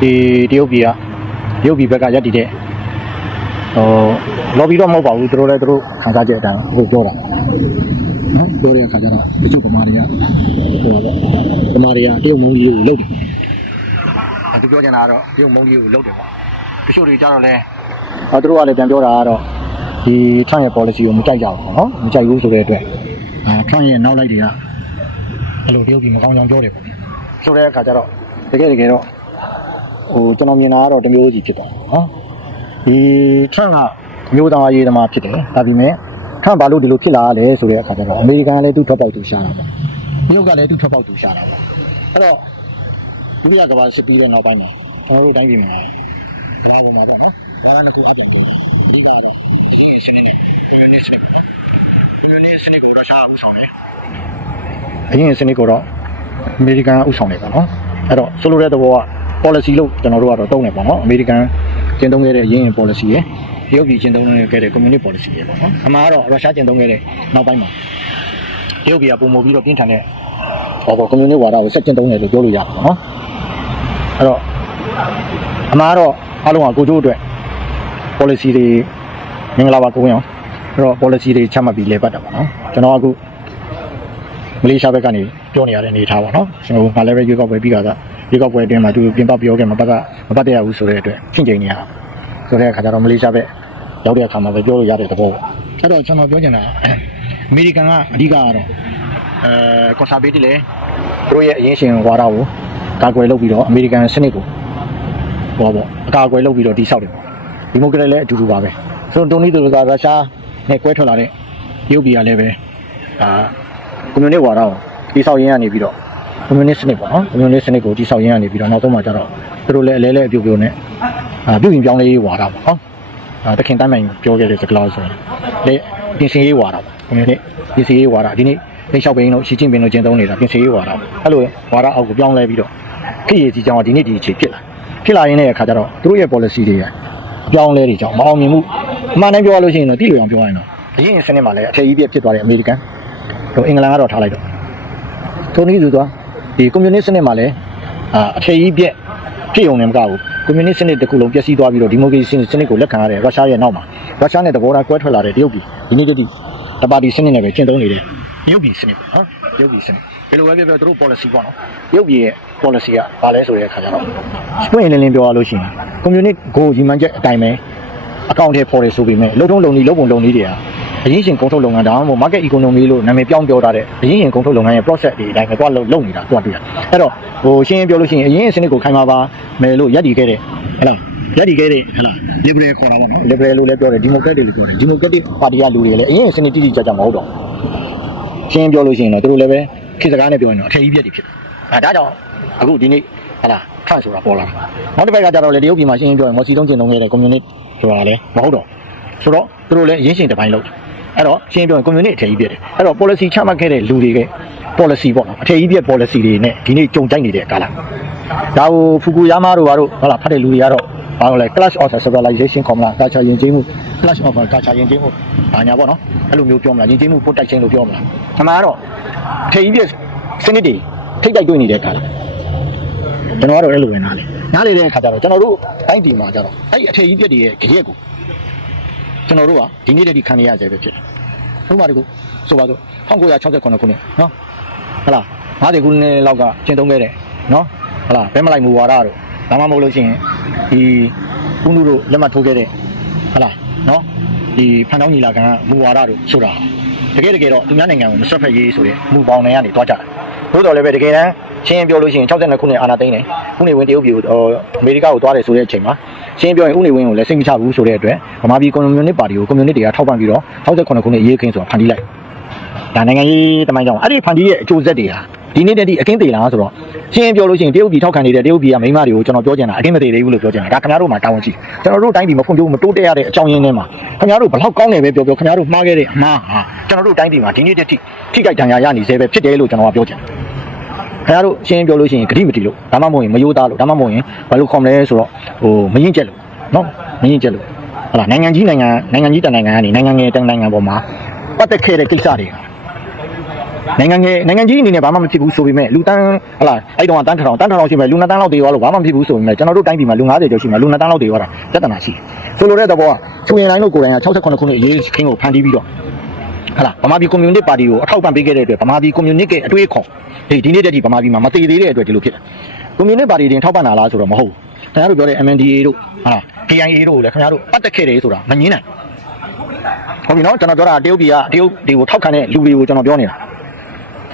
ဒီတရုတ်ပြည်ကတရုတ်ပြည်ဘက်ကရက်တည်တဲ့ဟိုလော်ဘီတော့မဟုတ်ပါဘူးသူတို့လည်းသူတို့ခံစားချက်အတိုင်းဟိုပြောတာနော်ပြောတဲ့အခါကျတော့တချို့ဗမာတွေကဟိုပါဗမာတွေကတရုတ်မုံကြီးကိုလှုပ်တယ်အဲသူပြောချင်တာကတော့တရုတ်မုံကြီးကိုလှုပ်တယ်ပေါ့တချို့တွေကြတော့လဲအဲသူတို့ကလည်းပြန်ပြောတာကတော့ဒီ Trump ရဲ့ policy ကိုမကြိုက်ကြဘူးပေါ့နော်မကြိုက်ဘူးဆိုတဲ့အတွက်အဲ Trump ရဲ့နောက်လိုက်တွေကအဲ့လိုတရုတ်ပြည်မကောင်းကြောင်ပြောတယ်ပေါ့ဆိုတဲ့အခါကျတော့တကယ်တကယ်တော့ ဟိုကျွန်တော်မြင်တာကတော့တစ်မျိုးစီဖြစ်သွားတယ်နော်ဒီ Trump ကမျိုးသားရေးသမားဖြစ်တယ်ဒါပေမဲ့ Trump ဘာလို့ဒီလိုဖြစ်လာရလဲဆိုတဲ့အခါကျတော့အမေရိကန်ကလည်းသူ့ထွက်ပေါက်သူရှာတာပေါ့တရုတ်ကလည်းသူ့ထွက်ပေါက်သူရှာတာပေါ့အဲ့တော့ဒုတိယကမ္ဘာစစ်ပြီးတဲ့နောက်ပိုင်းမှာကျွန်တော်တို့တိုင်းပြည်မှာကမ္ဘာပေါ်မှာပေါ့နော်ဘာနှစ်ခုအပြန်ကျုံတယ်ဒီကတော့စနစ်နဲ့ communist စနစ်ပေါ့နော် communist စနစ်ကိုရုရှားကဥဆောင်တယ်အရင်စနစ်ကိုတော့အမေရိကန်ကဥဆောင်တယ်ပေါ့နော်အဲ့တော့ဆိုလိုတဲ့သဘောက policy လို့ကျွန်တော်တို့ကတော့တုံးတယ်ပေါ့နော်အမေရိကန်ကျင့်သုံးခဲ့တဲ့အရင် policy ရယ်တရုတ်ပြည်ကျင့်သုံးခဲ့တဲ့ communist policy ရယ်ပေါ့နော်အမှန်ကတော့ရုရှားကျင့်သုံးခဲ့တဲ့နောက်ပိုင်းမှာတရုတ်ပြည်ကပုံမပြီးတော့ပြင်းထန်တဲ့ဟောပေါ့ communist ဝါဒကိုဆက်ကျင့်သုံးတယ်လို့ပြောလို့ရတယ်ပေါ့နော်အဲ့တော့အမှန်ကတော့အားလုံးကကိုကျိုးအတွက် policy တွေမင်္ဂလာပါကိုဝင်အောင်အဲ့တော့ policy တွေချမှတ်ပြီးလဲပတ်တာပေါ့နော်ကျွန်တော်အခုမလေးရှားဘက်ကနေပြောနေရတဲ့အနေအထားပေါ့နော်ကျွန်တော်ငါလည်းပဲရွေးကောက်ပွဲပြီးကြ တာရွေးကောက်ပွဲအတွင်းမှာသူပြင်ပပြောခဲ့မှာပတ်သက်မပတ်တဲ့ရဘူးဆိုတဲ့အတွက်ဖြင့်ချိန်နေရတာဆိုတဲ့အခါကျတော့မလေးရှားဘက်ရောက်တဲ့အခါမှာပဲပြောလို့ရတဲ့သဘောပေါ့အဲ့တော့ကျွန်တော်ပြောချင်တာအမေရိကန်ကအဓိကကတော့အဲကော်ဆာဘေးတိလေသူတို့ရဲ့အရင်ရှင်ဝါဒကိုကာကွယ်လုပ်ပြီးတော့အမေရိကန်စနစ်ကိုဟောပေါ့အကာအကွယ်လုပ်ပြီးတော့တိဆောက်တယ်ပေါ့ဒီမိုကရက်လည်းအတူတူပါပဲဆိုတော့တိုနီတိုကရုရှားနဲ့ကွဲထွက်လာတဲ့ရုပ်ပြည်ကလည်းပဲအာကွန်မြူနစ်ဝါဒကိုတိဆောက်ရင်းကနေပြီးတော့ ကွန်မြူနစ်စနစ်ပေါ့နော်ကွန်မြူနစ်စနစ်ကိုတိဆောက်ရင်းကနေပြီးတော့နောက်ဆုံးမှာကျတော့သူတို့လည်းအလဲလဲအပြုတ်ပြုတ်နဲ့အာပြုတ်ရင်ပြောင်းလဲရေးဝါဒပေါ့နော်အာတခင်တိုင်းမိုင်ပြောခဲ့တဲ့စကားလို့ဆိုရင်လေပြင်ဆင်ရေးဝါဒပေါ့ကွန်မြူနစ်ပြင်ဆင်ရေးဝါဒဒီနေ့လိမ့်လျှောက်ပင်းတို့ရှီကျင့်ပင်တို့ကျင်းသုံးနေတာပြင်ဆင်ရေးဝါဒအဲ့လိုဝါဒအောက်ကိုပြောင်းလဲပြီးတော့ခေတ်ရည်စီကြောင်းကဒီနေ့ဒီအခြေဖြစ်လာဖြစ်လာရင်းတဲ့အခါကျတော့သူတို့ရဲ့ policy တွေကအပြောင်းလဲတွေကြောင့်မအောင်မြင်မှုအမှန်တမ်းပြောရလို့ရှိရင်တော့တိလို့အောင်ပြောရရင်တော့အရင်စနစ်မှာလည်းအခြေကြီးပြဖြစ်သွားတဲ့အမေရိကန်ဟိုအင်္ဂလန်ကတော့ထားလိုက်တော့ထိုနည်းတူသွား ဒီကွန်မြူနစ်စနစ်မှာလည်းအာအထည်ကြီးပြက်ဖြစ်ုံနဲ့မကဘူးကွန်မြူနစ်စနစ်တစ်ခုလုံးပျက်စီးသွားပြီးတော့ဒီမိုကရေစီစနစ်ကိုလက်ခံရတဲ့ရုရှားရဲ့နောက်မှာရုရှားနဲ့တဘောထားကွဲထွက်လာတဲ့တရုတ်ပြည်ဒီနေ့တည်းတပါတီစနစ်နဲ့ပဲကျင့်သုံးနေတဲ့တရုတ်ပြည်စနစ်ပေါ့နော်တရုတ်ပြည်စနစ်ဘယ်လိုပဲပြောပြောသူတို့ policy ပေါ့နော်တရုတ်ပြည်ရဲ့ policy ကဘာလဲဆိုတဲ့အခါကျတော့ပွင့်လင်းလင်းပြောရလို့ရှိရင်ကွန်မြူနစ်ကိုရီမန်ချက်အတိုင်းပဲအကောင့်ထဲပေါ်တယ်ဆိုပေမဲ့လုံထုံးလုံနည်းလုံပုံလုံနည်းတွေဟာ အရင်ရှင်ကုန်ထုတ်လုပ်ငန်းဒါမှမဟုတ် market economy လို့နာမည်ပြောင်းပြောထားတဲ့အရင်ရှင်ကုန်ထုတ်လုပ်ငန်းရဲ့ process တွေအတိုင်းပဲသွားလုပ်လုပ်နေတာသွားတွေ့ရအဲ့တော့ဟိုရှင်းရှင်းပြောလို့ရှိရင်အရင်စနစ်ကိုခိုင်မာပါမယ်လို့ယက်တည်ခဲ့တဲ့ဟဲ့လားယက်တည်ခဲ့တဲ့ဟဲ့လား liberal ခေါ်တာပေါ့နော် liberal လို့လည်းပြောတယ် democratic လို့ပြောတယ် democratic party ကလူတွေလည်းအရင်စနစ်တိတိကျကျမဟုတ်တော့ရှင်းပြောလို့ရှိရင်တော့သူတို့လည်းပဲခေတ်စကားနဲ့ပြောရင်တော့အထည်ကြီးပြက်တွေဖြစ်တယ်အဲဒါကြောင့်အခုဒီနေ့ဟဲ့လားဖတ်ဆိုတာပေါ်လာနောက်တစ်ဘက်ကကျတော့လေတရုတ်ပြည်မှာရှင်းရှင်းပြောရင်မော်စီတုံးကျင်သုံးခဲ့တဲ့ community ဆိုတာလည်းမဟုတ်တော့ဆိုတော့သူတို့လည်းရင်းရှင်တစ်ပိုင်းလုပ်တယ် အဲ့တော့ရှင်းပြောရင် community အထည်ကြီးပြက်တယ်အဲ့တော့ policy ချမှတ်ခဲ့တဲ့လူတွေက policy ပေါ့နော်အထည်ကြီးပြက် policy တွေနဲ့ဒီနေ့ကြုံကြိုက်နေတဲ့ကာလဒါကိုဖူကူယာမာတို့ကတော့ဟုတ်လားဖတ်တဲ့လူတွေကတော့ဘာလို့လဲ clash of civilization ခေါ်မလား culture ယဉ်ကျေးမှု clash of culture ယဉ်ကျေးမှုဘာညာပေါ့နော်အဲ့လိုမျိုးပြောမလားယဉ်ကျေးမှု protection လို့ပြောမလားအမှန်ကတော့အထည်ကြီးပြက်စနစ်တွေထိတ်တိုက်တွေ့နေတဲ့ကာလကျွန်တော်ကတော့အဲ့လိုပဲနားလေနားလေတဲ့အခါကျတော့ကျွန်တော်တို့တိုင်းပြည်မှာကျတော့အဲ့ဒီအထည်ကြီးပြက်တွေရဲ့ကြရက်ကို ကျွန်တော်တို့ကဒီနေ့တည်းခံရရဆဲပဲဖြစ်တယ်ဥပမာတကူဆိုပါတော့1968ခုနှစ်နော်ဟလာ50ခုနှစ်လောက်ကကျင့်သုံးခဲ့တယ်နော်ဟလာဘဲမလိုက်မူဝါဒတို့ဒါမှမဟုတ်လို့ရှိရင်ဒီကုနုတို့လက်မှတ်ထိုးခဲ့တဲ့ဟလာနော်ဒီဖန်တောင်းညီလာခံကမူဝါဒတို့ဆိုတာတကယ်တကယ်တော့သူများနိုင်ငံကိုမဆွတ်ဖက်ရေးဆိုတဲ့မူပေါင်းတွေကနေတွားကြတယ်သို့တော်လည်းပဲတကယ်တမ်းရှင်းပြောလို့ရှိရင်62ခုနှစ်အာနာသိန်းတယ်ဥနေဝင်းတရုတ်ပြည်ကိုအမေရိကကိုတွားတယ်ဆိုတဲ့အချိန်မှာ ရှင်းပြောရင်ဥနေဝင်းကိုလည်းစိတ်မချဘူးဆိုတဲ့အတွက်ဗမာပြည်ကွန်မြူနစ်ပါတီကိုကွန်မြူနစ်တွေကထောက်ပံ့ပြီးတော့68ခုနှစ်ရေးခင်းဆိုတာဖန်တီးလိုက်ဒါနိုင်ငံရေးတမိုင်းကြောင့်အဲ့ဒီဖန်တီးရဲ့အကျိုးဆက်တွေဟာဒီနေ့တည်းဒီအကင်းသေးလားဆိုတော့ရှင်းပြောလို့ရှိရင်တရုတ်ပြည်ထောက်ခံနေတဲ့တရုတ်ပြည်ကမိန်းမတွေကိုကျွန်တော်ပြောချင်တာအကင်းမသေးသေးဘူးလို့ပြောချင်တာဒါခင်ဗျားတို့မှတာဝန်ရှိကျွန်တော်တို့တိုင်းပြည်မဖွံ့ဖြိုးမတိုးတက်ရတဲ့အကြောင်းရင်းတွေမှာခင်ဗျားတို့ဘလောက်ကောင်းတယ်ပဲပြောပြောခင်ဗျားတို့မှားခဲ့တဲ့အမှားဟာကျွန်တော်တို့တိုင်းပြည်မှာဒီနေ့တည်းထိထိကြိုက်တန်ရာရနေသေးပဲဖြစ်တယ်လို့ကျွန်တော်ကပြောချင် ခင်ဗျားတို့ရှင်းပြောလို့ရှိရင်ဂတိမတီလို့ဒါမှမဟုတ်ရင်မယိုးသားလို့ဒါမှမဟုတ်ရင်ဘာလို့ခေါ်မလဲဆိုတော့ဟိုမရင်ကျက်လို့နော်မရင်ကျက်လို့ဟုတ်လားနိုင်ငံကြီးနိုင်ငံနိုင်ငံကြီးတနိုင်ငံကနေနိုင်ငံငယ်တနိုင်ငံပေါ်မှာပတ်သက်ခဲ့တဲ့ကိစ္စတွေဟာနိုင်ငံငယ်နိုင်ငံကြီးအနေနဲ့ဘာမှမဖြစ်ဘူးဆိုပေမဲ့လူတန်းဟလာအဲ့တော့တန်းထထောင်တန်းထထောင်ရှိမယ်လူနှစ်တန်းလောက်တေသွားလို့ဘာမှမဖြစ်ဘူးဆိုပေမဲ့ကျွန်တော်တို့တိုင်းပြည်မှာလူ90ကျော်ရှိမယ်လူနှစ်တန်းလောက်တေသွားတာပြဿနာရှိဆိုလိုတဲ့သဘောကဆိုရင်လိုင်းတို့ကိုယ်တိုင်က68ခုနှစ်အရေးခင်းကိုဖန်တီးပြီးတော့ ဟလာဗမာပြည်ကွန်မြူနစ်ပါတီကိုအထောက်ပံ့ပေးခဲ့တဲ့အတွက်ဗမာပြည်ကွန်မြူနစ်ရဲ့အတွေ့အခေါ်ဒီဒီနေ့တည်းဒီဗမာပြည်မှာမတည်သေးတဲ့အတွက်ဒီလိုဖြစ်တာကွန်မြူနစ်ပါတီတင်ထောက်ပံ့တာလားဆိုတော့မဟုတ်ဘူးခင်ဗျားတို့ပြောတဲ့ MNDA တို့ဟာ KIA တို့ကိုလည်းခင်ဗျားတို့ပတ်သက်ခဲ့တယ်ဆိုတာမငင်းနိုင်ဟုတ်ပြီနော်ကျွန်တော်ပြောတာတရုတ်ပြည်ကတရုတ်တွေကိုထောက်ခံတဲ့လူတွေကိုကျွန်တော်ပြောနေတာ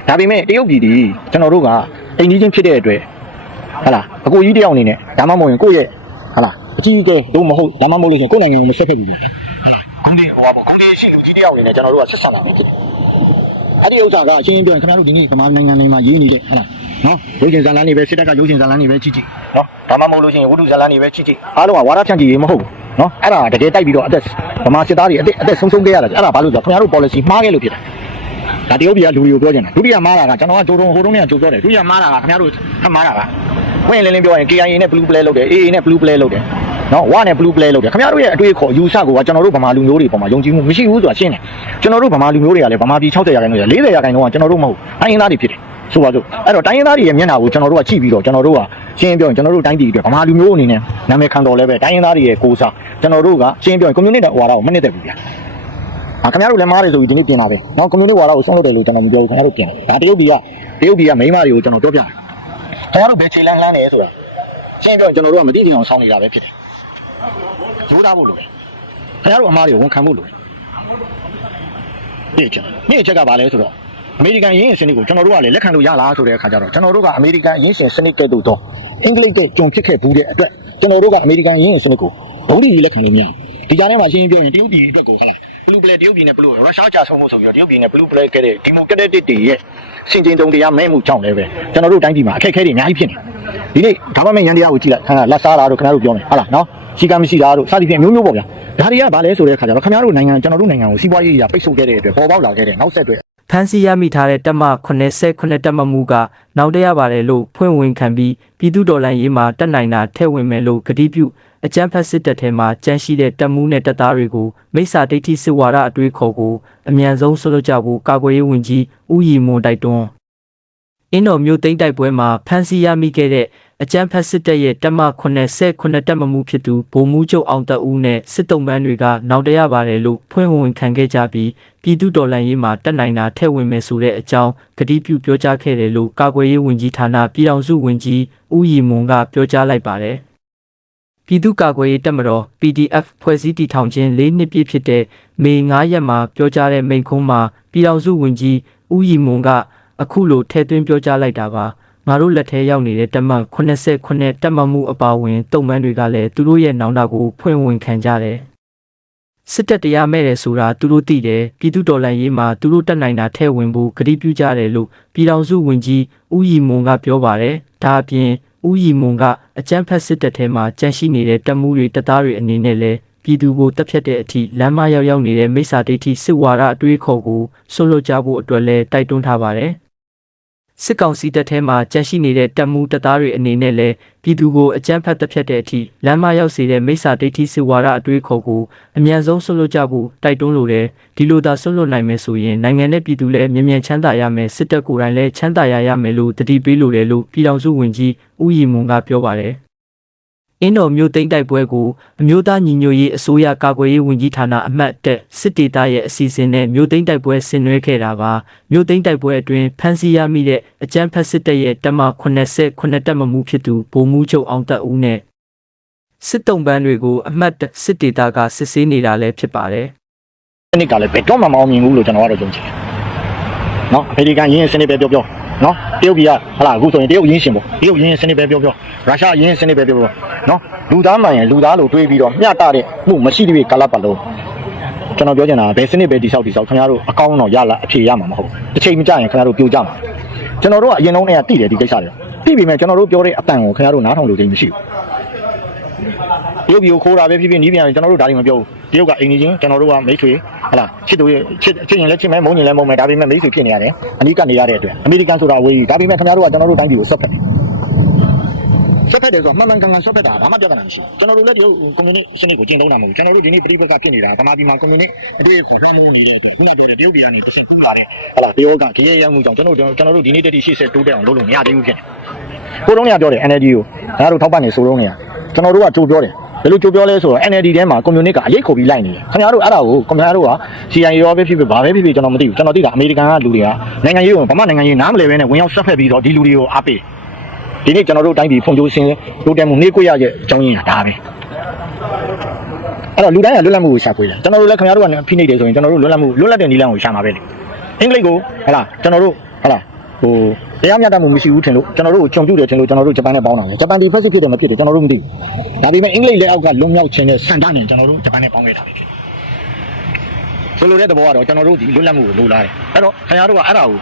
ဒါပေမဲ့တရုတ်ပြည်ဒီကျွန်တော်တို့ကအိမ်ကြီးချင်းဖြစ်တဲ့အတွက်ဟလာအကိုကြီးတယောက်အနေနဲ့ဒါမှမဟုတ်ရင်ကိုယ့်ရဲ့ဟလာအကြီးအကဲတို့မဟုတ်ဒါမှမဟုတ်လို့ရှိရင်ကိုယ့်နိုင်ငံကိုမဆက်ဖက်ဘူး ဂုံဒီဟောဂုံဒီရှိလူကြီးတယောက်အနေနဲ့ကျွန်တော်တို့ကဆက်ဆက်လာမယ်ဖြစ်တယ်အဲ့ဒီဥစ္စာကအရှင်းရှင်းပြောရင်ခင်ဗျားတို့ဒီနေ့ဗမာနိုင်ငံလေးမှာရေးနေတဲ့ဟလာနော်ရုပ်ရှင်ဇာတ်လမ်းတွေပဲစစ်တပ်ကရုပ်ရှင်ဇာတ်လမ်းတွေပဲကြည့်ကြည့်နော်ဒါမှမဟုတ်လို့ရှိရင်ဝတ္ထုဇာတ်လမ်းတွေပဲကြည့်ကြည့်အားလုံးကဝါဒဖြန့်ကြည့်ရေးမဟုတ်ဘူးနော်အဲ့ဒါတကယ်တိုက်ပြီးတော့အသက်ဗမာစစ်သားတွေအသက်အသက်ဆုံးဆုံးခဲ့ရတာအဲ့ဒါဘာလို့ဆိုတော့ခင်ဗျားတို့ policy မှားခဲ့လို့ဖြစ်တယ်ဒါတရုတ်ပြည်ကလူတွေကိုပြောချင်တာဒုတိယမားတာကကျွန်တော်ကဂျိုတုံဟိုတုံးနဲ့ဂျိုပြောတယ်ဒုတိယမားတာကခင်ဗျားတို့ဖတ်မားတာကဝင်လင်းလင်းပြောရင် KIA နဲ့ blue play လုပ်တယ် AA နဲ့ blue play လုပ်တယ် နော်ဝါနဲ့ blue play လုပ်တယ်ခင်ဗျားတို့ရဲ့အတွေ့အခေါ်ယူဆကိုကကျွန်တော်တို့ဗမာလူမျိုးတွေပေါ်မှာယုံကြည်မှုမရှိဘူးဆိုတာရှင်းတယ်ကျွန်တော်တို့ဗမာလူမျိုးတွေကလည်းဗမာပြည်60ရာခိုင်နှုန်းရ40ရာခိုင်နှုန်းကကျွန်တော်တို့မဟုတ်တိုင်းရင်းသားတွေဖြစ်တယ်ဆိုပါစို့အဲ့တော့တိုင်းရင်းသားတွေရဲ့မျက်နှာကိုကျွန်တော်တို့ကကြည့်ပြီးတော့ကျွန်တော်တို့ကရှင်းပြောရင်ကျွန်တော်တို့တိုင်းပြည်အတွက်ဗမာလူမျိုးအနေနဲ့နာမည်ခံတော်လဲပဲတိုင်းရင်းသားတွေရဲ့ကိုးစားကျွန်တော်တို့ကရှင်းပြောရင် community ဝါဒကိုမနစ်သက်ဘူးဗျာ။အာခင်ဗျားတို့လည်းမားတယ်ဆိုပြီးဒီနေ့ပြင်တာပဲ။နော်ကွန်မြူနတီဝါဒကိုဆုံးလုပ်တယ်လို့ကျွန်တော်မပြောဘူးခင်ဗျားတို့ပြင်တယ်။ဒါတရုတ်ပြည်ကတရုတ်ပြည်ကမိန်းမတွေကိုကျွန်တော်ပြောပြတယ်။ခင်ဗျားတို့ဘယ်ခြေလန်းလှမ်းနေဆိုတာရှင်းပြောရင်ကျွန်တော်တို့ကမသိတင်အောင်ဆောင်းနေတာပဲဖြစ်တယ်။ ရိုးသားဖို့လိုတယ်။ခင်ဗျားတို့အမားတွေကိုဝန်ခံဖို့လိုတယ်။ဒီချက်။ဒီချက်ကဘာလဲဆိုတော့အမေရိကန်ရင်းရင်စနစ်ကိုကျွန်တော်တို့ကလည်းလက်ခံလို့ရလားဆိုတဲ့အခါကျတော့ကျွန်တော်တို့ကအမေရိကန်ရင်းရှင်စနစ်ကဲ့သို့သောအင်္ဂလိပ်ကကြုံဖြစ်ခဲ့ဘူးတဲ့အတွက်ကျွန်တော်တို့ကအမေရိကန်ရင်းရင်စနစ်ကိုဘုံဒီလက်ခံလို့မရဘူး။ဒီကြားထဲမှာရှင်းပြောရင်တရုတ်ပြည်အတွက်ကိုဟလာ blue play တရုတ်ပြည်နဲ့ blue ရုရှားကြာဆုံးဖို့ဆိုပြီးတော့တရုတ်ပြည်နဲ့ blue play ခဲ့တဲ့ဒီမိုကရက်တစ်တွေရဲ့စင်ကျင်တုံတရားမဲ့မှုကြောင့်လည်းပဲကျွန်တော်တို့တိုင်းပြည်မှာအခက်အခဲတွေအများကြီးဖြစ်နေဒီနေ့ဒါမှမဟုတ်ရန်တရားကိုကြည့်လိုက်ခဏလက်စားတာတို့ခင်ဗျားတို့ပြောမယ်ဟုတ်လားနော် ရှိကမရှိတာတို့စသဖြင့်မျိုးမျိုးပေါ့ဗျာဒါတွေကဘာလဲဆိုတဲ့အခါကျတော့ခင်ဗျားတို့နိုင်ငံကျွန်တော်တို့နိုင်ငံကိုစီးပွားရေးအရာပိတ်ဆို့ခဲ့တဲ့အတွက်ပေါ်ပေါက်လာခဲ့တဲ့နောက်ဆက်တွဲဖမ်းဆီးရမိထားတဲ့တပ်မ89တပ်မမှုကနောက်တရပါတယ်လို့ဖွင့်ဝင်ခံပြီးပြည်သူတော်လှန်ရေးမှာတက်နိုင်တာထဲ့ဝင်မယ်လို့ကတိပြုအကြမ်းဖက်စစ်တပ်ထဲမှာကြမ်းရှိတဲ့တပ်မှုနဲ့တပ်သားတွေကိုမိစ္ဆာဒိဋ္ဌိစစ်ဝါဒအတွေးခေါ်ကိုအမြန်ဆုံးဆွလွတ်ကြဖို့ကာကွယ်ရေးဝန်ကြီးဦးရီမွန်တိုက်တွန်းအင်းတော်မျိုးသိမ့်တိုက်ပွဲမှာဖမ်းဆီးရမိခဲ့တဲ့ အကြမ်းဖက်စစ်တပ်ရဲ့တပ်မ89တပ်မမှုဖြစ်သူဗိုလ်မှူးချုပ်အောင်တက်ဦးနဲ့စစ်တုံးပန်းတွေကနောက်တရပါတယ်လို့ဖွင့်ဝင်ခံခဲ့ကြပြီးပြည်သူတော်လှန်ရေးမှာတက်နိုင်တာထဲ့ဝင်မယ်ဆိုတဲ့အကြောင်းကတိပြုပြောကြားခဲ့တယ်လို့ကာကွယ်ရေးဝန်ကြီးဌာနပြည်ထောင်စုဝန်ကြီးဦးရီမွန်ကပြောကြားလိုက်ပါတယ်။ပြည်သူ့ကာကွယ်ရေးတပ်မတော် PDF ဖွဲ့စည်းတည်ထောင်ခြင်း၄နှစ်ပြည့်ဖြစ်တဲ့မေ9ရက်မှာပြောကြားတဲ့မိန့်ခွန်းမှာပြည်ထောင်စုဝန်ကြီးဦးရီမွန်ကအခုလိုထည့်သွင်းပြောကြားလိုက်တာပါ ငါတို့လက်ထဲရောက်နေတဲ့တပ်မ89တပ်မမှုအပါအဝင်တုံ့ပန်းတွေကလည်းသူတို့ရဲ့နောင်တကိုဖွင့်ဝင်ခံကြတယ်စစ်တပ်တရားမဲ့တယ်ဆိုတာသူတို့သိတယ်ပြည်သူတော်လှန်ရေးမှာသူတို့တက်နိုင်တာထဲ့ဝင်ဖို့ကတိပြုကြတယ်လို့ပြည်ထောင်စုဝန်ကြီးဦးရီမွန်ကပြောပါတယ်ဒါအပြင်ဦးရီမွန်ကအကြမ်းဖက်စစ်တပ်ထဲမှာကြန့်ရှိနေတဲ့တပ်မှုတွေတပ်သားတွေအနေနဲ့လည်းပြည်သူကိုတပ်ဖြတ်တဲ့အထိလမ်းမရောက်ရောက်နေတဲ့မိစ္ဆာဒိဋ္ဌိစစ်ဝါဒအတွေးခေါ်ကိုဆွလွတ်ကြဖို့အတွက်လည်းတိုက်တွန်းထားပါတယ် စစ်ကောင်စီတပ်ထဲမှကြန့်ရှိနေတဲ့တပ်မှုတပ်သားတွေအနေနဲ့လည်းပြည်သူကိုအကြမ်းဖက်တပ်ဖြတ်တဲ့အထိလမ်းမရောက်စေတဲ့မိစ္ဆာဒိဋ္ဌိစစ်ဝါဒအတွေးခေါ်ကိုအမြန်ဆုံးဆွလွတ်ကြဖို့တိုက်တွန်းလိုတယ်ဒီလိုသာဆွလွတ်နိုင်မယ်ဆိုရင်နိုင်ငံနဲ့ပြည်သူလည်းမြန်မြန်ချမ်းသာရမယ်စစ်တပ်ကိုယ်တိုင်လည်းချမ်းသာရရမယ်လို့တတိပေးလိုတယ်လို့ပြည်ထောင်စုဝန်ကြီးဦးရီမွန်ကပြောပါတယ် အင်းတော်မျိုးသိမ့်တိုက်ပွဲကိုအမျိုးသားညီညွတ်ရေးအစိုးရကာကွယ်ရေးဝန်ကြီးဌာနအမှတ်တက်စစ်တေတာရဲ့အစီအစဉ်နဲ့မျိုးသိမ့်တိုက်ပွဲဆင်နွှဲခဲ့တာပါမျိုးသိမ့်တိုက်ပွဲအတွင်းဖမ်းဆီးရမိတဲ့အကြမ်းဖက်စစ်တပ်ရဲ့တပ်မ89တပ်မမှုဖြစ်သူဗိုလ်မှူးချုပ်အောင်တက်ဦးနဲ့စစ်တုံးပန်းတွေကိုအမှတ်တက်စစ်တေတာကစစ်ဆေးနေတာလည်းဖြစ်ပါတယ်စနစ်ကလည်းဘယ်တော့မှမအောင်မြင်ဘူးလို့ကျွန်တော်ကတော့ယုံကြည်တယ်။နော်အမေရိကန်ရင်းစနစ်ပဲပြောပြော နော်တရုတ်ပြည်ကဟလာအခုဆိုရင်တရုတ်ရင်းရှင်ပေါ့တရုတ်ရင်းစနစ်ပဲပြောပြောရုရှားရင်းစနစ်ပဲပြောပြောနော်လူသားမှန်ရင်လူသားလို့တွေးပြီးတော့မျှတတဲ့မှုမရှိတဲ့ကာလပတ်လုံးကျွန်တော်ပြောချင်တာကဘယ်စနစ်ပဲတိဆောက်တိဆောက်ခင်ဗျားတို့အကောင်းတော့ရလာအဖြေရမှာမဟုတ်ဘူးတစ်ချိန်မကြရင်ခင်ဗျားတို့ပြိုကြမှာကျွန်တော်တို့ကအရင်ဆုံးတည်းကတိတယ်ဒီကိစ္စတွေတိပြီမဲ့ကျွန်တော်တို့ပြောတဲ့အတန်ကိုခင်ဗျားတို့နားထောင်လို့ခြင်းမရှိဘူးတရုတ်ပြည်ကိုခိုးတာပဲဖြစ်ဖြစ်နီးပြန်ကျွန်တော်တို့ဒါတွေမပြောဘူးတရုတ်ကအိမ်နေချင်းကျွန်တော်တို့ကမိတ်ဆွေ ဟလာချစ်သူချစ်ချစ်ရင်လည်းချစ်မယ်မုန်းရင်လည်းမုန်းမယ်ဒါပေမဲ့မိတ်ဆွေဖြစ်နေရတယ်အနိကနေရတဲ့အတွက်အမေရိကန်ဆိုတာဝေးဒါပေမဲ့ခင်ဗျားတို့ကကျွန်တော်တို့တိုင်းပြည်ကိုဆက်ဖက်တယ်ဆက်ဖက်တယ်ဆိုတော့မှန်မှန်ကန်ကန်ဆွတ်ဖက်တာဘာမှပြဿနာမရှိဘူးကျွန်တော်တို့လည်းဒီကွန်မြူနစ်စနစ်ကိုကျင့်သုံးတာမဟုတ်ဘူးကျွန်တော်တို့ဒီနေ့ပြည်ပကဖြစ်နေတာဗမာပြည်မှာကွန်မြူနစ်အတိအကျလွှမ်းလို့နေတဲ့ခုနပြောတဲ့တရုတ်ပြည်ကနေတစ်ဆင့်ကူးလာတဲ့ဟလာတရုတ်ကကြေးရမှုကြောင့်ကျွန်တော်တို့ကျွန်တော်တို့ဒီနေ့တည်းရှေ့ဆက်တိုးတက်အောင်လုပ်လို့မရသေးဘူးဖြစ်နေကိုတုံးနေပြောတယ် NLD ကိုဒါတို့ထောက်ပံ့နေဆိုတော့နေရ ကျွန်တော်တို့ကကြိုးပြောတယ်ဘယ်လိုကြိုးပြောလဲဆိုတော့ NLD ထဲမှာကွန်မြူနစ်ကအရေးခုပ်ပြီးလိုက်နေတယ်ခင်ဗျားတို့အဲ့ဒါကိုခင်ဗျားတို့က CIA ရောပဲဖြစ်ဖြစ်ဘာပဲဖြစ်ဖြစ်ကျွန်တော်မသိဘူးကျွန်တော်သိတာအမေရိကန်ကလူတွေကနိုင်ငံရေးကိုဗမာနိုင်ငံရေးနားမလည်ပဲနဲ့ဝင်ရောက်ဆက်ဖက်ပြီးတော့ဒီလူတွေကိုအားပေးဒီနေ့ကျွန်တော်တို့တိုင်းပြည်ဖွံ့ဖြိုးစင်းတိုးတက်မှုနှေးကွေးရရဲ့အကြောင်းရင်းကဒါပဲအဲ့တော့လူတိုင်းကလွတ်လပ်မှုကိုရှာဖွေတယ်ကျွန်တော်တို့လည်းခင်ဗျားတို့ကဖိနှိပ်တယ်ဆိုရင်ကျွန်တော်တို့လွတ်လပ်မှုလွတ်လပ်တဲ့နည်းလမ်းကိုရှာမှာပဲလေအင်္ဂလိပ်ကိုဟလာကျွန်တော်တို့ဟလာ ဟိုတရားမျှတမှုမရှိဘူးထင်လို့ကျွန်တော်တို့ကိုကြုံပြတယ်ထင်လို့ကျွန်တော်တို့ဂျပန်နဲ့ပေါင်းတာလေဂျပန်ဒီဖက်စစ်ဖြစ်တယ်မဖြစ်တယ်ကျွန်တော်တို့မသိဘူးဒါပေမဲ့အင်္ဂလိပ်လက်အောက်ကလွန်မြောက်ခြင်းနဲ့စံတန်းနဲ့ကျွန်တော်တို့ဂျပန်နဲ့ပေါင်းခဲ့တာပဲဖြစ်တယ်ဆိုလိုတဲ့သဘောကတော့ကျွန်တော်တို့ဒီလွတ်လပ်မှုကိုလိုလားတယ်အဲ့တော့ခင်ဗျားတို့ကအဲ့ဒါကို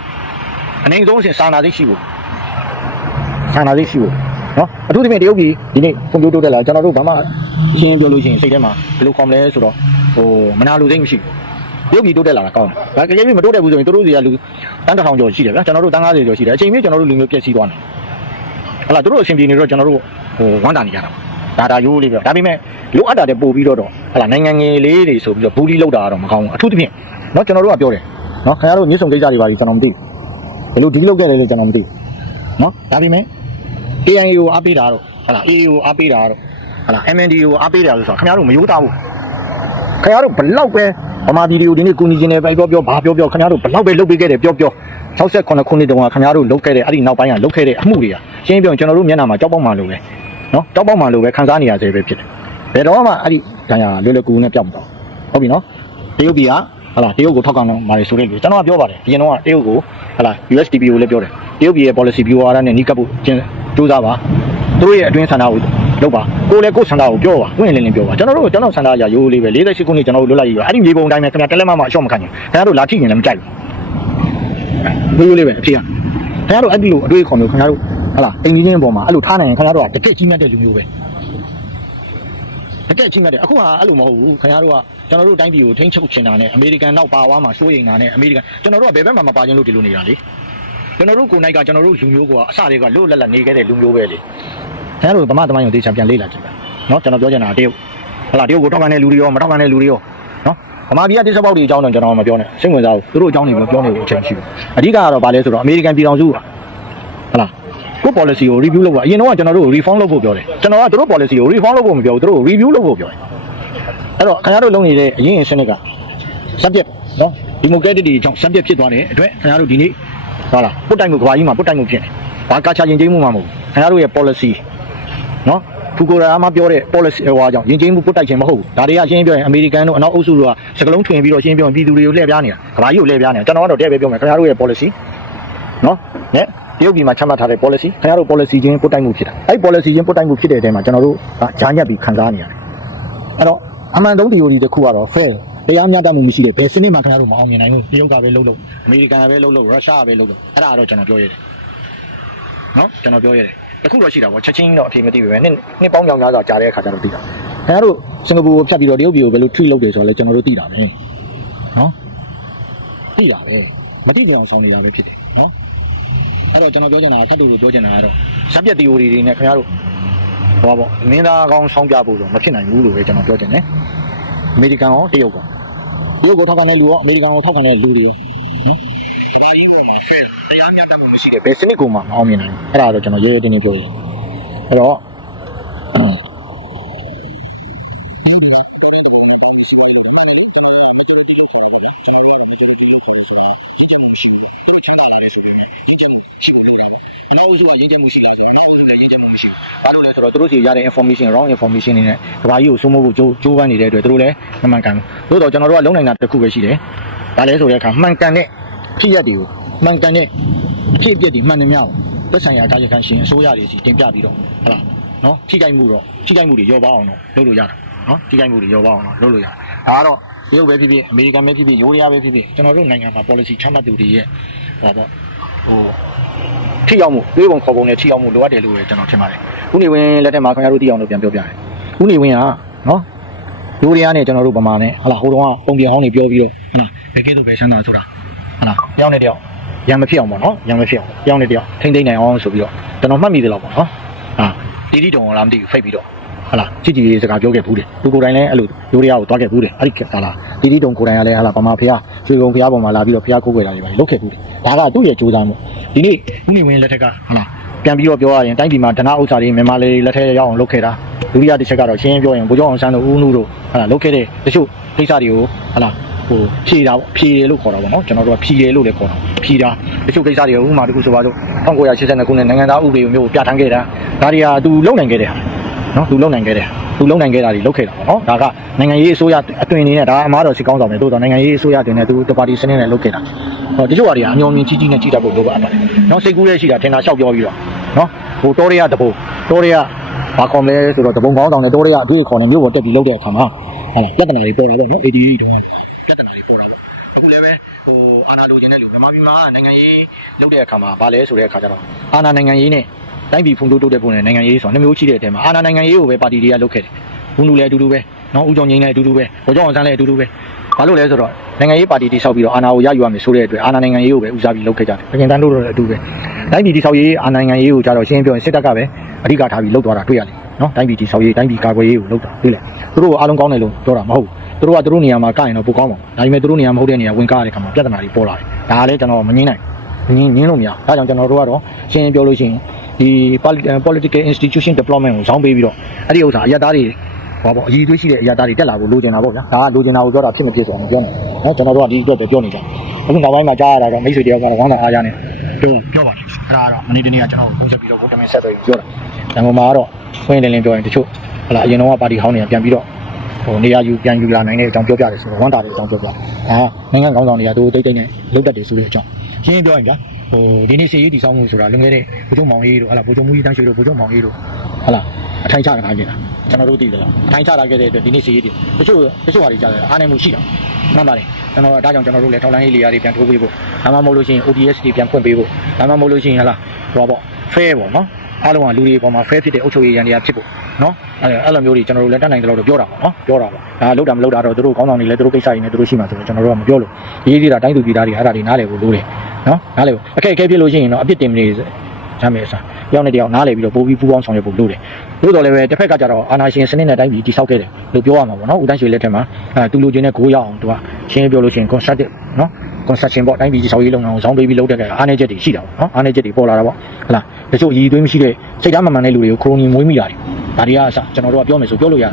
အနေအဆုံးအစဉ်စာနာသိရှိဖို့စာနာသိရှိဖို့နော်အထူးသဖြင့်တရုတ်ပြည်ဒီနေ့ကွန်ပျူတာတက်လာကျွန်တော်တို့ဘာမှရှင်းပြောလို့ရှိရင်စိတ်ထဲမှာဘယ်လိုခေါ်မလဲဆိုတော့ဟိုမနာလိုစိတ်မရှိဘူး ရုပ်ပြည်တိုးတက်လာတာကောင်းတယ်။ဒါကြည့်ပြီးမတိုးတက်ဘူးဆိုရင်တို့စီကလူတန်းတစ်ထောင်ကျော်ရှိတယ်ဗျာ။ကျွန်တော်တို့တန်း90ကျော်ရှိတယ်။အချိန်မြင့်ကျွန်တော်တို့လူမျိုးပြည့်စည်သွားတယ်။ဟလာတို့အရှင်ပြည်နေတော့ကျွန်တော်တို့ဟိုဝမ်းတာနေကြတာ။ဒါဒါရိုးလေးပဲ။ဒါပေမဲ့လိုအပ်တာတဲ့ပို့ပြီးတော့တော့ဟလာနိုင်ငံငယ်လေးတွေဆိုပြီးတော့ဘူးလီလောက်တာကတော့မကောင်းဘူး။အထူးသဖြင့်เนาะကျွန်တော်တို့ကပြောတယ်။เนาะခင်ဗျားတို့မြေဆောင်ကိစ္စတွေပါပြီကျွန်တော်မသိဘူး။ဘယ်လိုဒီလောက်ခဲ့လဲလဲကျွန်တော်မသိဘူး။เนาะဒါပေမဲ့ AIA ကိုအားပေးတာတော့ဟလာ AA ကိုအားပေးတာတော့ဟလာ MND ကိုအားပေးတာလို့ဆိုတော့ခင်ဗျားတို့မယိုးသားဘူး။ ခင်ဗျားတို့ဘလောက်ပဲဗမာပြည်တွေကိုဒီနေ့ကူညီခြင်းနဲ့ပဲပြောပြောဘာပြောပြောခင်ဗျားတို့ဘလောက်ပဲလုပ်ပေးခဲ့တယ်ပြောပြော68ခုနှစ်တုန်းကခင်ဗျားတို့လုပ်ခဲ့တဲ့အဲ့ဒီနောက်ပိုင်းကလုပ်ခဲ့တဲ့အမှုတွေကရှင်းပြောရင်ကျွန်တော်တို့မျက်နှာမှာကြောက်ပေါက်မှလို့ပဲနော်ကြောက်ပေါက်မှလို့ပဲခံစားနေရစေပဲဖြစ်တယ်ဘယ်တော့မှအဲ့ဒီဒဏ်ရာလွယ်လွယ်ကူကူနဲ့ပြောက်မတော့ဟုတ်ပြီနော်တရုတ်ပြည်ကဟလာတရုတ်ကိုထောက်ခံတော့မာရီဆိုတဲ့လူကျွန်တော်ကပြောပါတယ်ဒီရင်တော့တရုတ်ကိုဟလာ USDP ကိုလည်းပြောတယ်တရုတ်ပြည်ရဲ့ policy view အားနဲ့နီးကပ်ဖို့ကျင်းစူးစမ်းပါသူတို့ရဲ့အတွင်းဆန္ဒကို လုပ်ပါကိုယ်လည်းကိုယ်ဆန္ဒကိုပြောပါဝင်လင်းလင်းပြောပါကျွန်တော်တို့ကျွန်တော်ဆန္ဒအရရိုးလေးပဲ48ခုနှစ်ကျွန်တော်တို့လွတ်လိုက်ရအဲ့ဒီမြေပုံတိုင်းပဲခင်ဗျာတက်လက်မမအရှော့မခံရင်ခင်ဗျားတို့လာထိရင်လည်းမကြိုက်ဘူးရိုးရိုးလေးပဲအဖြစ်ရခင်ဗျားတို့အဲ့ဒီလိုအတွေ့အခေါ်မျိုးခင်ဗျားတို့ဟလာအိမ်ကြီးချင်းအပေါ်မှာအဲ့လိုထားနိုင်ရင်ခင်ဗျားတို့ကတကက်ကြီးမြတ်တဲ့လူမျိုးပဲတကက်ကြီးမြတ်တဲ့အခုကအဲ့လိုမဟုတ်ဘူးခင်ဗျားတို့ကကျွန်တော်တို့တိုင်းပြည်ကိုထိန်းချုပ်ချင်တာနဲ့အမေရိကန်နောက်ပါဝါမှာစိုးရိမ်တာနဲ့အမေရိကန်ကျွန်တော်တို့ကဘယ်ဘက်မှမပါခြင်းလို့ဒီလိုနေတာလေကျွန်တော်တို့ကိုယ်နိုင်ကကျွန်တော်တို့လူမျိုးကအစတွေကလွတ်လပ်လပ်နေခဲ့တဲ့လူမျိုးပဲလေ ခင်ဗျားတို့ဗမာသမိုင်းကိုတေချာပြန်လေ့လာကြည့်ပါနော်ကျွန်တော်ပြောချင်တာတရုတ်ဟလာတရုတ်ကိုထောက်ခံတဲ့လူတွေရောမထောက်ခံတဲ့လူတွေရောနော်ဗမာပြည်ကတိစပေါက်တွေအကြောင်းတော့ကျွန်တော်မပြောနဲ့စိတ်ဝင်စားဘူးသူတို့အကြောင်းတွေပြောနေလို့အချိန်ရှိဘူးအဓိကကတော့ဗာလဲဆိုတော့အမေရိကန်ပြည်ထောင်စုကဟလာကို policy ကို review လုပ်ပါအရင်တော့ကျွန်တော်တို့ reform လုပ်ဖို့ပြောတယ်ကျွန်တော်ကသူတို့ policy ကို reform လုပ်ဖို့မပြောဘူးသူတို့ review လုပ်ဖို့ပြောတယ်အဲ့တော့ခင်ဗျားတို့လုပ်နေတဲ့အရင်စနစ်က subject နော် democratic တွေအကြောင်း subject ဖြစ်သွားတဲ့အတွက်ခင်ဗျားတို့ဒီနေ့ဟုတ်လားပုတ်တိုင်မှုကဘာကြီးမှာပုတ်တိုင်မှုဖြစ်နေဘာကာချာရင်ကျင်းမှုမှမဟုတ်ဘူးခင်ဗျားတို့ရဲ့ policy နော်ဖူကိုရာမပြောတဲ့ policy ဟိုအကြောင်းယဉ်ကျေးမှုပုတ်တိုက်ခြင်းမဟုတ်ဘူးဒါတွေကရှင်းပြောရင်အမေရိကန်တို့အနောက်အုပ်စုတို့ကစကလုံးထွင်ပြီးတော့ရှင်းပြောရင်ပြည်သူတွေကိုလှည့်ပြားနေတာကဘာကြီးကိုလှည့်ပြားနေတာကျွန်တော်ကတော့တဲ့ပဲပြောမယ်ခင်ဗျားတို့ရဲ့ policy နော်နဲ့တရုတ်ပြည်မှာချမှတ်ထားတဲ့ policy ခင်ဗျားတို့ policy ချင်းပုတ်တိုက်မှုဖြစ်တာအဲ့ policy ချင်းပုတ်တိုက်မှုဖြစ်တဲ့အချိန်မှာကျွန်တော်တို့ကဂျာညက်ပြီးခံစားနေရတယ်အဲ့တော့အမှန်တုံး theory တစ်ခုကတော့ fair တရားမျှတမှုမရှိတဲ့ဘယ်စနစ်မှခင်ဗျားတို့မအောင်မြင်နိုင်ဘူးတရုတ်ကပဲလှုပ်လှုပ်အမေရိကန်ကပဲလှုပ်လှုပ်ရုရှားကပဲလှုပ်လှုပ်အဲ့ဒါကတော့ကျွန်တော်ပြောရတယ်နော်ကျွန်တော်ပြောရတယ် တခုတော့ရှိတာပေါ့ချက်ချင်းတော့အဖေမသိဘူးပဲနှစ်နှစ်ပေါင်းကြောင်များစွာကြာတဲ့အခါကျတော့သိတာခင်ဗျားတို့စင်ကာပူကိုဖြတ်ပြီးတော့တရုတ်ပြည်ကိုဘယ်လို treat လုပ်တယ်ဆိုတော့လဲကျွန်တော်တို့သိတာပဲနော်သိတာပဲမသိကြအောင်ဆောင်နေတာပဲဖြစ်တယ်နော်အဲ့တော့ကျွန်တော်ပြောချင်တာကတတူတူပြောချင်တာကတော့ subject theory တွေနဲ့ခင်ဗျားတို့ဟောပေါ့မင်းသားကောင်းဆောင်ပြဖို့ဆိုမဖြစ်နိုင်ဘူးလို့ပဲကျွန်တော်ပြောချင်တယ်အမေရိကန်ရောတရုတ်ကောတရုတ်ကိုထောက်ခံတဲ့လူရောအမေရိကန်ကိုထောက်ခံတဲ့လူတွေရောနော် အမားကြီးပေါ်မှာ fair တရားမျှတမှုမရှိတဲ့ဘယ်စနစ်ကိုမှမအောင်မြင်နိုင်ဘူးအဲ့ဒါတော့ကျွန်တော်ရဲရဲတင်းတင်းပြောရင်အဲ့တော့လည်းဆိုရင်းချက်မှုရှိလာတယ်။ဘာလို့လဲဆိုတော့သူတို့စီရတဲ့ information wrong information တွေနဲ့ကဘာကြီးကိုစိုးမိုးဖို့ကြိုးကြိုးပမ်းနေတဲ့အတွက်သူတို့လည်းမမှန်ကန်ဘူး။သို့တော့ကျွန်တော်တို့ကလုံနိုင်တာတစ်ခုပဲရှိတယ်။ဒါလည်းဆိုတဲ့အခါမှန်ကန်တဲ့ ဖြစ်ရက်တွေကိုမှန်ကန်တဲ့အဖြစ်အပျက်တွေမှန်သမျှကိုသက်ဆိုင်ရာကာယကံရှင်အစိုးရတွေစီတင်ပြပြီးတော့ဟုတ်လားနော်ထိခိုက်မှုတော့ထိခိုက်မှုတွေရောပါအောင်တော့လုပ်လို့ရတာနော်ထိခိုက်မှုတွေရောပါအောင်တော့လုပ်လို့ရတာဒါကတော့တရုတ်ပဲဖြစ်ဖြစ်အမေရိကန်ပဲဖြစ်ဖြစ်ယူရီးယားပဲဖြစ်ဖြစ်ကျွန်တော်တို့နိုင်ငံမှာ policy ချမှတ်သူတွေရဲ့ဟောပေါ့ဟိုထိရောက်မှုတွေးပုံခေါ်ပုံနဲ့ထိရောက်မှုလိုအပ်တယ်လို့ပဲကျွန်တော်ထင်ပါတယ်။ခုနေဝင်လက်ထက်မှာခင်ဗျားတို့သိအောင်လို့ပြန်ပြောပြတယ်။ခုနေဝင်ကနော်လူတွေကနေကျွန်တော်တို့ဗမာနဲ့ဟလာဟိုတုန်းကပုံပြန်ဟောင်းနေပြောပြီးတော့ဟလာဘယ်ကဲတော့ပဲဆန်းတာဆိုတာ ဟလာတယောက်နဲ့တယောက်ရံမဖြစ်အောင်ပေါ့နော်ရံမဖြစ်အောင်တယောက်နဲ့တယောက်ထိမ့်သိမ့်နိုင်အောင်ဆိုပြီးတော့ကျွန်တော်မှတ်မိတယ်လို့ပေါ့နော်။ဟာတီတီတုံလားမသိဘူးဖိတ်ပြီးတော့ဟလာကြည်ကြည်လေးစကားပြောခဲ့ဘူးတယ်သူကိုယ်တိုင်လည်းအဲ့လိုရိုးရရကိုတွားခဲ့ဘူးတယ်အဲ့ဒီကလာတီတီတုံကိုယ်တိုင်ကလည်းဟလာပမာဖះဆွေကုံဖះပေါ်မှာလာပြီးတော့ဖះကိုးကွယ်တာတွေပါလုတ်ခဲ့ဘူးတယ်ဒါကသူ့ရဲ့ကြိုးစားမှုဒီနေ့ဦးနေဝင်းလက်ထက်ကဟလာပြန်ပြီးတော့ပြောရရင်တိုင်းပြည်မှာဒနာဥစ္စာတွေမြန်မာလေးလက်ထက်ရောက်အောင်လုပ်ခဲ့တာဒုတိယတစ်ချက်ကတော့ရှင်းရှင်းပြောရင်ဘိုးကျောင်းအောင်ဆန်းတို့ဦးနုတို့ဟလာလုတ်ခဲ့တဲ့တချို့ကိစ္စတွေကိုဟလာ ဟိုဖြေတာပေါ့ဖြေတယ်လို့ခေါ်တာပေါ့နော်ကျွန်တော်တို့ကဖြေတယ်လို့လည်းခေါ်တာဖြေတာတချို့ကိစ္စတွေဥပမာတခုဆိုပါတော့1982ခုနှစ်နိုင်ငံသားဥပဒေမျိုးကိုပြဋ္ဌာန်းခဲ့တာဒါတွေကသူလုံနိုင်ခဲ့တဲ့ဟာနော်သူလုံနိုင်ခဲ့တဲ့ဟာသူလုံနိုင်ခဲ့တာတွေလုပ်ခဲ့တာပေါ့နော်ဒါကနိုင်ငံရေးအစိုးရအတွင်အနေနဲ့ဒါအမားတော်စစ်ကောင်းဆောင်ပဲတိုးတော့နိုင်ငံရေးအစိုးရအတွင်နဲ့သူတပါတီစနစ်နဲ့လုပ်ခဲ့တာဟောတချို့ဟာတွေကအညောင်မြင်ကြီးကြီးနဲ့ကြည့်တတ်ဖို့လိုပါအပ်ပါတယ်နော်စိတ်ကူးလေးရှိတာထင်တာလျှောက်ပြောပြီးတော့နော်ဟိုတော်ရရတဘုံတော်ရရဘာခေါ်မလဲဆိုတော့တဘုံကောင်းဆောင်နဲ့တော်ရရအတွေ့အခေါ်နဲ့မျိုးပေါ်တက်ပြီးလုပ်တဲ့အခါမှာဟာပြဿနာတွေပေါ်လာတော့နော် ADD တုန်းက ပြဿနာတွေပေါ်လာပေါ့အခုလည်းပဲဟိုအာနာလိုချင်တဲ့လူမြန်မာပြည်မှာနိုင်ငံရေးလုပ်တဲ့အခါမှာဗာလဲဆိုတဲ့အခါကျတော့အာနာနိုင်ငံရေးနဲ့တိုင်းပြည်ဖွံ့ဖြိုးတိုးတက်ဖို့နဲ့နိုင်ငံရေးဆိုတာနှစ်မျိုးရှိတဲ့အချိန်မှာအာနာနိုင်ငံရေးကိုပဲပါတီတွေကလုပ်ခဲ့တယ်ဘုံလူလည်းအတူတူပဲနော်ဦးကျော်ငိမ့်လည်းအတူတူပဲဘောကျောင်းအောင်ဆန်းလည်းအတူတူပဲဘာလို့လဲဆိုတော့နိုင်ငံရေးပါတီတိဆောက်ပြီးတော့အာနာကိုရယူရမယ်ဆိုတဲ့အတွက်အာနာနိုင်ငံရေးကိုပဲဦးစားပြီးလုပ်ခဲ့ကြတယ်ပြင်တန်းတို့လည်းအတူပဲတိုင်းပြည်တိဆောက်ရေးအာနာနိုင်ငံရေးကိုကြတော့ရှင်းပြောရင်စစ်တပ်ကပဲအဓိကထားပြီးလုပ်သွားတာတွေ့ရတယ်နော်တိုင်းပြည်တိဆောက်ရေးတိုင်းပြည်ကာကွယ်ရေးကိုလုပ်တာတွေ့လေသူတို့ကအားလုံးကောင်းတယ်လို့ပြောတာမဟုတ်ဘူး သူတို့ကသူတို့နေရာမှာကရင်တော့ပိုကောင်းပါဘူးဒါပေမဲ့သူတို့နေရာမဟုတ်တဲ့နေရာဝင်ကားရတဲ့ခါမှာပြဿနာတွေပေါ်လာတယ်ဒါလည်းကျွန်တော်မငင်းနိုင်ငင်းငင်းလို့မရဒါကြောင့်ကျွန်တော်တို့ကတော့ရှင်းရှင်းပြောလို့ရှိရင်ဒီ political institution development ကိုဇောင်းပေးပြီးတော့အဲ့ဒီဥစ္စာအရသားတွေဘာပေါ့အည်သွေးရှိတဲ့အရာသားတွေတက်လာဖို့လိုချင်တာပေါ့ဗျာဒါကလိုချင်တာကိုပြောတာဖြစ်မဖြစ်ဆိုတော့ပြောနေနော်ကျွန်တော်တို့ကဒီအတွက်ပဲပြောနေကြအခုနောက်ပိုင်းမှာကြားရတာတော့မိတ်ဆွေတယောက်ကတော့ခေါင်းဆောင်အားရနေပြောပြောပါတယ်အဲ့ဒါကတော့မနေ့တနေ့ကကျွန်တော်ပုံစံပြီးတော့ဗိုလ်တမင်ဆက်သွယ်ပြီးပြောတာဒါမှမဟုတ်တော့ဖွင့်တယ်လင်းပြောရင်တချို့ဟလာအရင်တော့ပါတီဟောင်းနေပြန်ပြီးတော့ ဟိုနေရာယူပြန်ယူလာနိုင်တဲ့အကြောင်းပြောပြတယ်ဆိုတော့ဝမ်းသာတဲ့အကြောင်းပြောပြဒါနိုင်ငံကောင်းဆောင်တွေကသူတိတ်တိတ်နဲ့လုတ်တက်တယ်ဆိုတဲ့အကြောင်းရှင်းရှင်းပြောရင်ဗျာဟိုဒီနေ့စီရေးတည်ဆောက်မှုဆိုတာလွန်ခဲ့တဲ့ဘုချုံမောင်အေးတို့ဟလာဘုချုံမူကြီးတန်းရွှေတို့ဘုချုံမောင်အေးတို့ဟလာအထိုင်ချတာထားနေတာကျွန်တော်တို့သိတယ်လားအထိုင်ချတာခဲ့တဲ့အတွက်ဒီနေ့စီရေးတည်တချို့တချို့ဟာတွေကြားတယ်အားနိုင်မှုရှိတာမှန်ပါတယ်ကျွန်တော်ဒါကြောင့်ကျွန်တော်တို့လည်းထောက်လိုင်းရေးလေယာတွေပြန်ထိုးပေးဖို့ဒါမှမဟုတ်လို့ရှိရင် ODS တွေပြန်ဖွင့်ပေးဖို့ဒါမှမဟုတ်လို့ရှိရင်ဟလာဟောပေါ့ fair ပေါ့နော် အားလုံးကလူတွေပေါ်မှာ fair ဖြစ်တဲ့အုပ်ချုပ်ရေးရန်တရားဖြစ်ဖို့နော်အဲအဲ့လိုမျိုးတွေကျွန်တော်တို့လည်းတတ်နိုင်တယ်လို့ပြောတာပေါ့နော်ပြောတာပေါ့ဒါလောက်တာမလောက်တာတော့သူတို့ကောင်းဆောင်တွေလည်းသူတို့ကိစ္စတွေနဲ့သူတို့ရှိမှဆိုတော့ကျွန်တော်တို့ကမပြောလို့ရေးသေးတာတိုင်းသူပြည်သားတွေအဲ့ဒါတွေနားလည်ဖို့လိုတယ်နော်နားလည်ဖို့အခက်အခဲဖြစ်လို့ရှိရင်တော့အပြစ်တင်မနေချမ်းမြေစားယောက်နဲ့တယောက်နားလည်ပြီးတော့ပို့ပြီးပူးပေါင်းဆောင်ရွက်ဖို့လိုတယ်လို့တော့လည်းပဲတစ်ဖက်ကကြတော့အာနာရှင်စနစ်နဲ့တိုင်းပြည်တိဆောက်ခဲ့တယ်လို့ပြောရမှာပေါ့နော်ဦးတန်းရွှေလက်ထက်မှာအဲသူလူချင်းနဲ့ကိုးရအောင်သူကရှင်းပြောလို့ရှိရင် constructive နော် construction ပေါ့တိုင်းပြည်တိဆောက်ရေးလုပ်ငန်းကိုဇောင်းပေးပြီးလုပ်တဲ့ကအားနည်းချက်တွေရှိတာပေါ့နော်အားနည်းချက်တွေပေါ်လာတာပေါ့ဟလားတချို့ရည်သွေးမရှိတဲ့စိတ်ဓာတ်မမှန်တဲ့လူတွေကိုခရိုနီမွေးမိတာတွေဒါတွေကအစကျွန်တော်တို့ကပြောမယ်ဆိုပြောလို့ရတယ်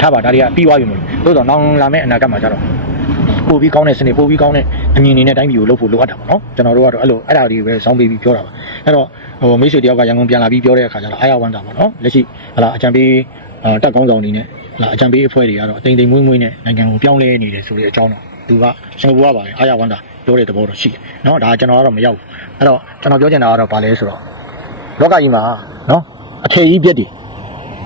ထားပါဒါတွေကပြီးသွားပြီမလို့သို့တော့နောင်လာမယ့်အနာဂတ်မှာကျတော့ပို့ပြီးကောင်းတဲ့စနစ်ပို့ပြီးကောင်းတဲ့အမြင်တွေနဲ့တိုင်းပြည်ကိုလုပ်ဖို့လိုအပ်တာပေါ့နော်ကျွန်တော်တို့ကတော့အဲ့လိုအဲ့ဒါတွေပဲဇောင်းပေးပြီးပြောတာပါအဲ့တော့ဟိုမိတ်ဆွေတယောက်ကရန်ကုန်ပြန်လာပြီးပြောတဲ့အခါကျတော့အားရဝမ်းတာပေါ့နော်လက်ရှိဟလာအကြံပေးတက်ကောင်းဆောင်အနေနဲ့ဟလာအကြံပေးအဖွဲ့တွေကတော့အတိမ်တိမ်မွေးမွေးနဲ့နိုင်ငံကိုပြောင်းလဲနေတယ်ဆိုတဲ့အကြောင်းတော့ သူကစင်ကာပူကပါပဲအားရဝမ်းတာပြောတဲ့သဘောတော့ရှိတယ်နော်ဒါကျွန်တော်ကတော့မရောက်ဘူးအဲ့တော့ကျွန်တော်ပြောချင်တာကတော့ဗာလဲဆိုတော့လောကကြီးမှာနော်အထည်ကြီးပြက်တွေ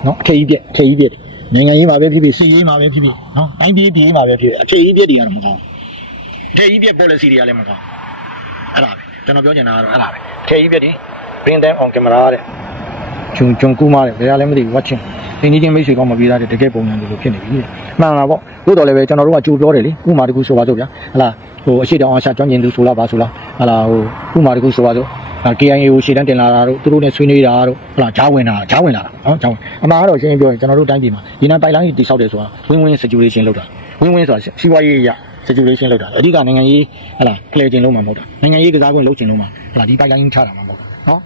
နော်အထည်ကြီးပြက်အထည်ကြီးပြက်တွေနိုင်ငံရေးမှာပဲဖြစ်ဖြစ်စီးရေးမှာပဲဖြစ်ဖြစ်နော်တိုင်းပြည်ပြည်မှာပဲဖြစ်ဖြစ်အထည်ကြီးပြက်တွေကတော့မကောင်းဘူးအထည်ကြီးပြက် policy တွေကလည်းမကောင်းဘူးအဲ့ဒါပဲကျွန်တော်ပြောချင်တာကတော့အဲ့ဒါပဲအထည်ကြီးပြက်တွေ bring them on camera တဲ့ဂျုံဂျုံကူးမားတယ်ဘယ်ရလဲမသိဘူး watching ဒီနေ့ချင်းမိတ်ဆွေကောင်းမပြီးသားတဲ့တကယ်ပုံစံလိုလိုဖြစ်နေပြီတဲ့မှန်လားပေါ့သို့တော်လည်းပဲကျွန်တော်တို့ကကြိုပြောတယ်လေဥမာတကူဆိုပါစို့ဗျာဟလာဟိုအရှိတောင်အရှာကျွမ်းကျင်သူဆိုလားပါဆိုလားဟလာဟိုဥမာတကူဆိုပါစို့ KIA ကိုရှေ့တန်းတင်လာတာတို့သူတို့နဲ့ဆွေးနွေးတာတို့ဟလာဂျားဝင်တာဂျားဝင်လာတာနော်ဂျားဝင်အမှန်ကတော့ရှင်းရှင်းပြောရင်ကျွန်တော်တို့တိုင်းပြည်မှာဒီနာပိုင်လိုင်းကြီးတိဆောက်တယ်ဆိုတာ win win situation လောက်တာ win win ဆိုတာစီးပွားရေးအရ situation လောက်တာအဓိကနိုင်ငံရေးဟလာ play ခြင်းလုံးမှာမဟုတ်တာနိုင်ငံရေးကစားကွင်းလုပ်ခြင်းလုံးမှာဟလာဒီပိုင်လိုင်းချတာမှာမဟုတ်ဘူးနော်